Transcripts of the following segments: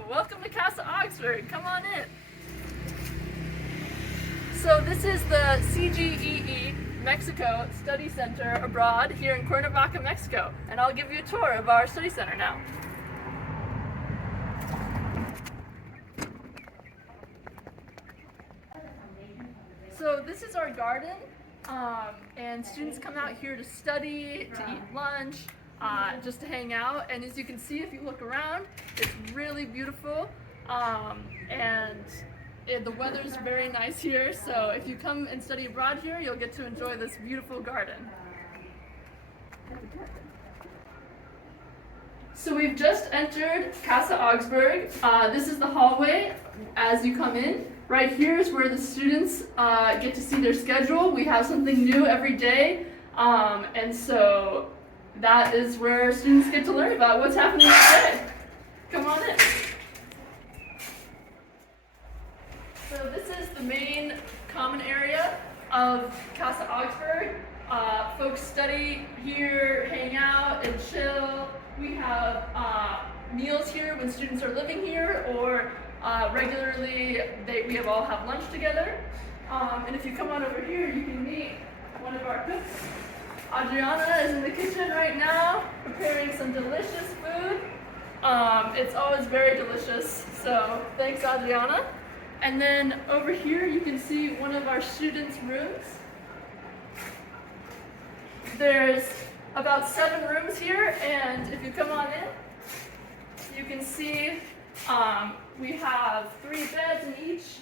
Hello, welcome to Casa Augsburg. Come on in. So this is the CGEE Mexico Study Center abroad here in Cuernavaca, Mexico, and I'll give you a tour of our study center now. So this is our garden, and students come out here to study, to eat lunch, just to hang out. And as you can see, if you look around, it's really beautiful, and the weather's very nice here. So if you come and study abroad here, you'll get to enjoy this beautiful garden. So we've just entered Casa Augsburg. This is the hallway as you come in. Right here is where the students get to see their schedule. We have something new every day, and so that is where students get to learn about what's happening today. Come on in. So this is the main common area of Casa Augsburg. Folks study here, hang out, and chill. We have meals here when students are living here, or regularly we all have lunch together. And if you come on over here, you can meet one of our cooks. Adriana is in the kitchen right now preparing some delicious food. It's always very delicious, so thanks, Adriana. And then over here you can see one of our students' rooms. There's about 7 rooms here, and if you come on in, you can see we have 3 beds in each.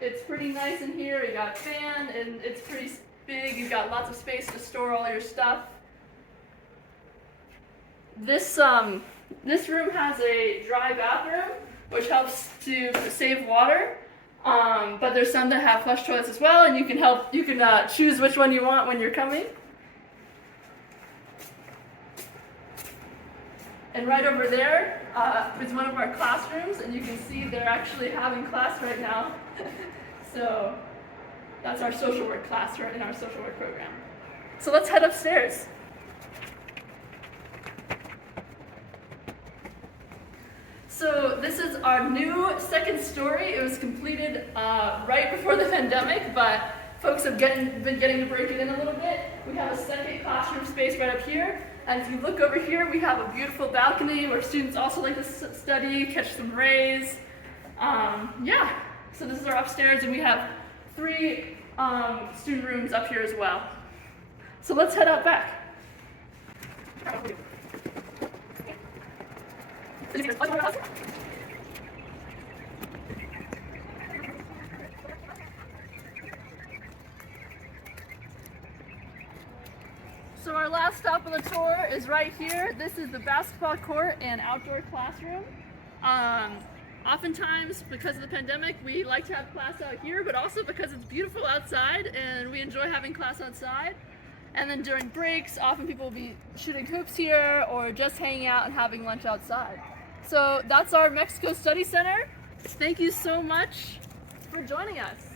It's pretty nice in here. You got a fan, and it's pretty big. You've got lots of space to store all your stuff. This room has a dry bathroom, which helps to save water. But there's some that have flush toilets as well, and you can choose which one you want when you're coming. And right over there is one of our classrooms, and you can see they're actually having class right now. So that's our social work class right in our social work program. So let's head upstairs. So this is our new second story. It was completed right before the pandemic, but folks have been getting to break it in a little bit. We have a second classroom space right up here. And if you look over here, we have a beautiful balcony where students also like to study, catch some rays. Yeah, so this is our upstairs, and we have 3 student rooms up here as well. So let's head out back. So our last stop on the tour is right here. This is the basketball court and outdoor classroom. Oftentimes, because of the pandemic, we like to have class out here, but also because it's beautiful outside and we enjoy having class outside. And then during breaks, often people will be shooting hoops here or just hanging out and having lunch outside. So that's our Mexico Study Center. Thank you so much for joining us.